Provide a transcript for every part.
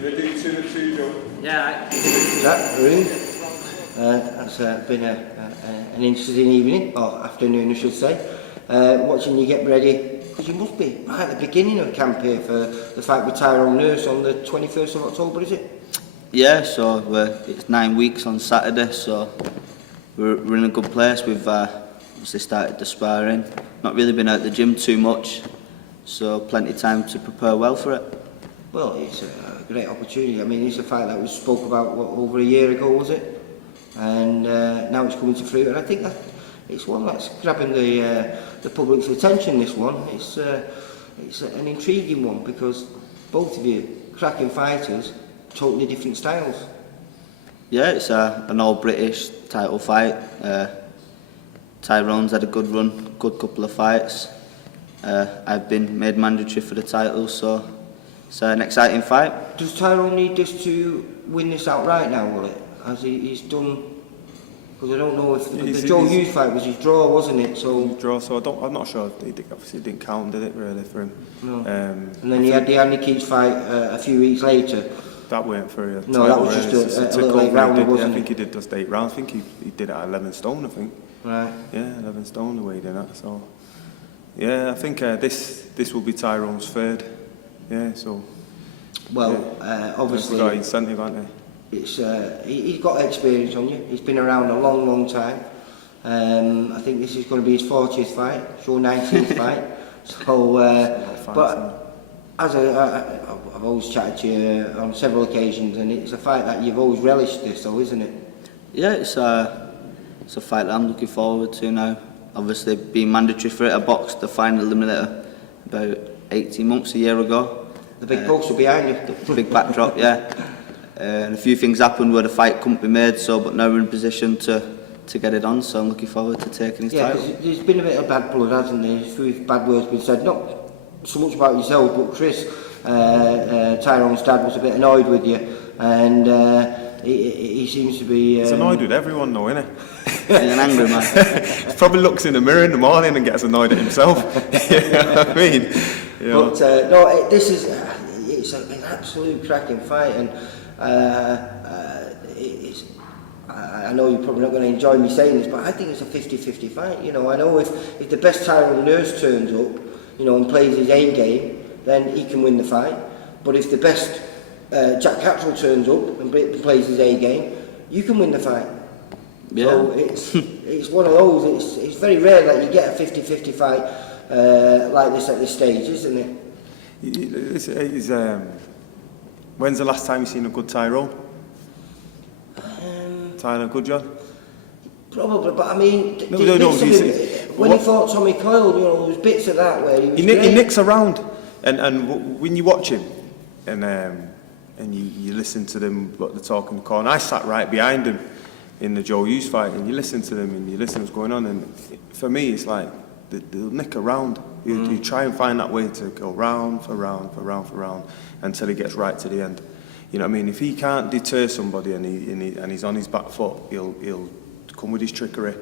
Can I do 2 or 2, Joe? Yeah. Tyrone. That's been an interesting evening, or afternoon I should say. Watching you get ready, because you must be right at the beginning of camp here for the fight with Tyrone Nurse on the 21st of October, is it? Yeah, so it's 9 weeks on Saturday, so we're in a good place. We've obviously started the sparring, not really been out the gym too much, so plenty of time to prepare well for it. Well, it's a great opportunity. I mean, it's a fight that was spoke about over a year ago, was it? And now it's coming to fruition. And I think that it's one that's grabbing the public's attention. This one, it's an intriguing one because both of you cracking fighters, totally different styles. Yeah, it's an all-British title fight. Tyrone's had a good run, good couple of fights. I've been made mandatory for the title, so it's an exciting fight. Does Tyrone need this to win this outright now, will it? As he's done, because I don't know if the Joe Hughes fight was his draw, wasn't it? So draw. So I'm not sure. Obviously, it didn't count, did it? Really for him. No. And then he had the Andy Keys fight a few weeks later. That weren't for a no, that was just a little late round, wasn't it? I think he did just 8 rounds. I think he did it at 11 stone. I think. Right. Yeah, 11 stone the way he did that. So yeah, I think this will be Tyrone's third. Yeah. So. Well, obviously. He's got incentive, hasn't he? It's he's got experience on you. He's been around a long time. I think this is going to be his 40th fight, your 19th fight. So, but as I've always chatted to you on several occasions, and it's a fight that you've always relished this, though, isn't it? Yeah, it's a fight that I'm looking forward to now. Obviously, being mandatory for it, I boxed the final eliminator about 18 months, a year ago. The big poster behind you. The big backdrop, yeah. And a few things happened where the fight couldn't be made, so but now we're in position to get it on, so I'm looking forward to taking his title. Yeah, there's been a bit of bad blood, hasn't there? A few bad words been said, not so much about yourself, but Chris, Tyrone's dad, was a bit annoyed with you, and he seems to be... He's annoyed with everyone though, isn't he? He's an angry man. He probably looks in the mirror in the morning and gets annoyed at himself. You know what I mean? You know. But no, this is it's an absolute cracking fight, and I know you're probably not going to enjoy me saying this, but I think it's a 50-50 fight. You know, I know if the best Tyrone Nurse turns up, you know, and plays his A game, then he can win the fight. But if the best Jack Catterall turns up and plays his A game, you can win the fight. Yeah. So it's one of those. It's very rare that you get a 50-50 fight like this at this stage, isn't it? When's the last time you seen a good Tyrone? Tyler Goodjohn? Probably, but I mean, when he fought Tommy Coyle, you know, there was bits of that where he was he nicks around, and when you watch him, and you listen to them, what they're talking in the corner. I sat right behind him in the Joe Hughes fight, and you listen to them, and you listen to what's going on, and for me, it's like they'll nick around. You try and find that way to go round for round until he gets right to the end. You know what I mean? If he can't deter somebody and he's on his back foot, he'll come with his trickery,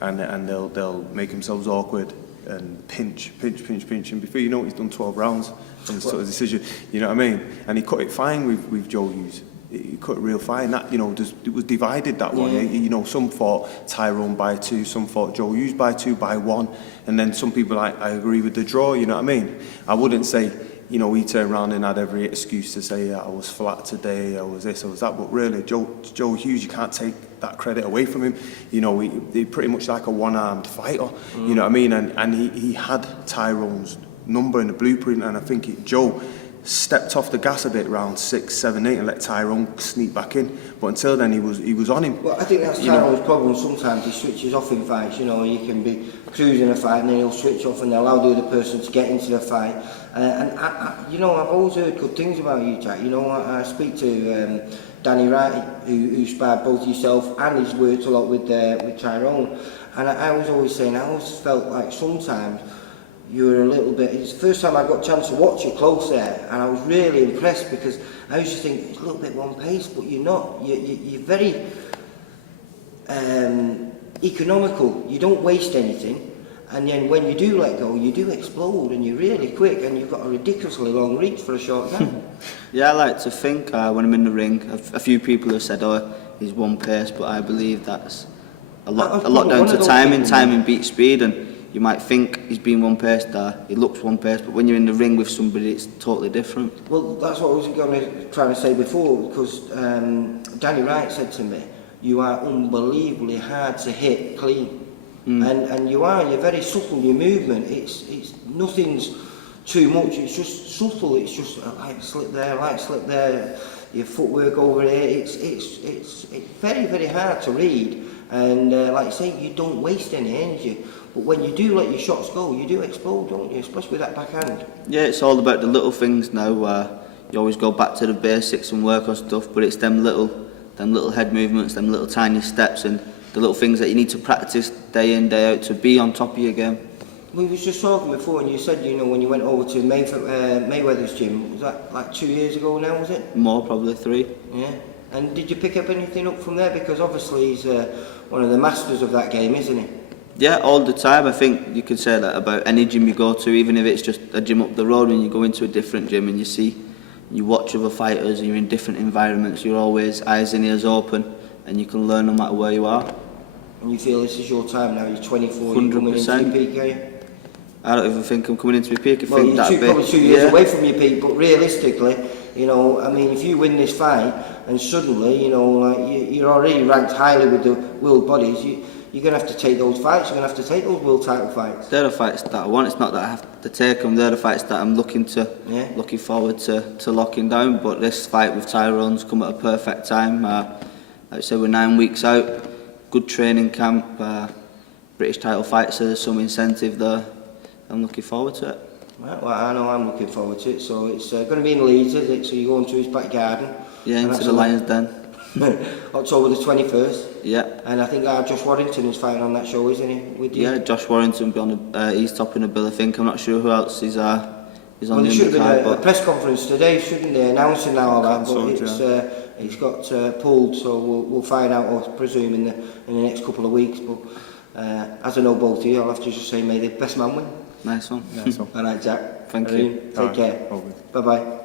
and they'll make themselves awkward and pinch, and before you know it, he's done 12 rounds and sort of decision. You know what I mean? And he cut it fine with Joe Hughes. He cut it real fine. That, you know, it was divided, that one. Yeah. You know, some fought Tyrone by 2, some fought Joe Hughes by 2, by 1, and then some people I agree with the draw. You know what I mean? I wouldn't say, you know, he turned around and had every excuse to say, I was flat today, I was this, I was that. But really, Joe Hughes, you can't take that credit away from him. You know, he's pretty much like a one-armed fighter. You know what I mean? And he had Tyrone's number in the blueprint, and I think Joe stepped off the gas a bit round 6, 7, 8 and let Tyrone sneak back in. But until then, he was on him. Well, I think that's Tyrone's problem. Sometimes he switches off in fights. You know, you can be cruising a fight and then he'll switch off and allow the other person to get into the fight. And you know, I've always heard good things about you, Jack. You know, I speak to Danny Wright, who sparred both yourself, and he's worked a lot with Tyrone. And I was always saying, I always felt like sometimes you were a little bit... It's the first time I got a chance to watch you close there, and I was really impressed because I used to think it's a little bit one pace, but you're not. You're very economical. You don't waste anything, and then when you do let go, you do explode, and you're really quick, and you've got a ridiculously long reach for a short guy. Yeah, I like to think when I'm in the ring, a few people have said, oh, he's one pace, but I believe that's a lot down to timing. Timing beats speed, and you might think he's been one pace there, he looks one pace, but when you're in the ring with somebody, it's totally different. Well, that's what I was trying to say before, because Danny Wright said to me, you are unbelievably hard to hit clean. And you're very subtle, your movement, it's nothing's too much, it's just subtle, it's just a light slip there, your footwork over here, it's very, very hard to read, and like I say, you don't waste any energy, but when you do let your shots go, you do explode, don't you, especially with that backhand. Yeah, it's all about the little things now, you always go back to the basics and work on stuff, but it's them little head movements, them little tiny steps, and the little things that you need to practice day in, day out to be on top of your game. We was just talking before, and you said, you know, when you went over to Mayweather's gym, was that like 2 years ago now, was it? More, probably 3. Yeah. And did you pick up anything up from there? Because obviously he's one of the masters of that game, isn't he? Yeah, all the time. I think you could say that about any gym you go to, even if it's just a gym up the road. When you go into a different gym and you watch other fighters, you're in different environments, you're always eyes and ears open, and you can learn no matter where you are. And you feel this is your time now, you're 24, 100%. you're coming into your peak, are you? I don't even think I'm coming into my peak. Well, you're probably 2 years away from your peak, but realistically, you know, I mean, if you win this fight and suddenly, you know, like you're already ranked highly with the world bodies, you're going to have to take those fights, you're going to have to take those world title fights. They're the fights that I want. It's not that I have to take them, they're the fights that I'm looking forward to locking down. But this fight with Tyrone's come at a perfect time. Like I said, we're 9 weeks out, good training camp, British title fight, so there's some incentive there. I'm looking forward to it. Right, well, I know I'm looking forward to it. So it's going to be in Leeds, is it? So you're going to his back garden. Yeah, into the Lions Den. October the 21st. Yeah. And I think Josh Warrington is fighting on that show, isn't he? With you? Yeah, Josh Warrington will be on he's topping the bill, I think. I'm not sure who else is on the there should have undercard. been a press conference today, shouldn't they, announcing all that, but it's got pulled, so we'll find out, I presume, in the next couple of weeks. But as I know both of you, I'll have to just say, may the best man win. Nice one. Nice one. All right, Jack. Thank you. Take care. Bye-bye.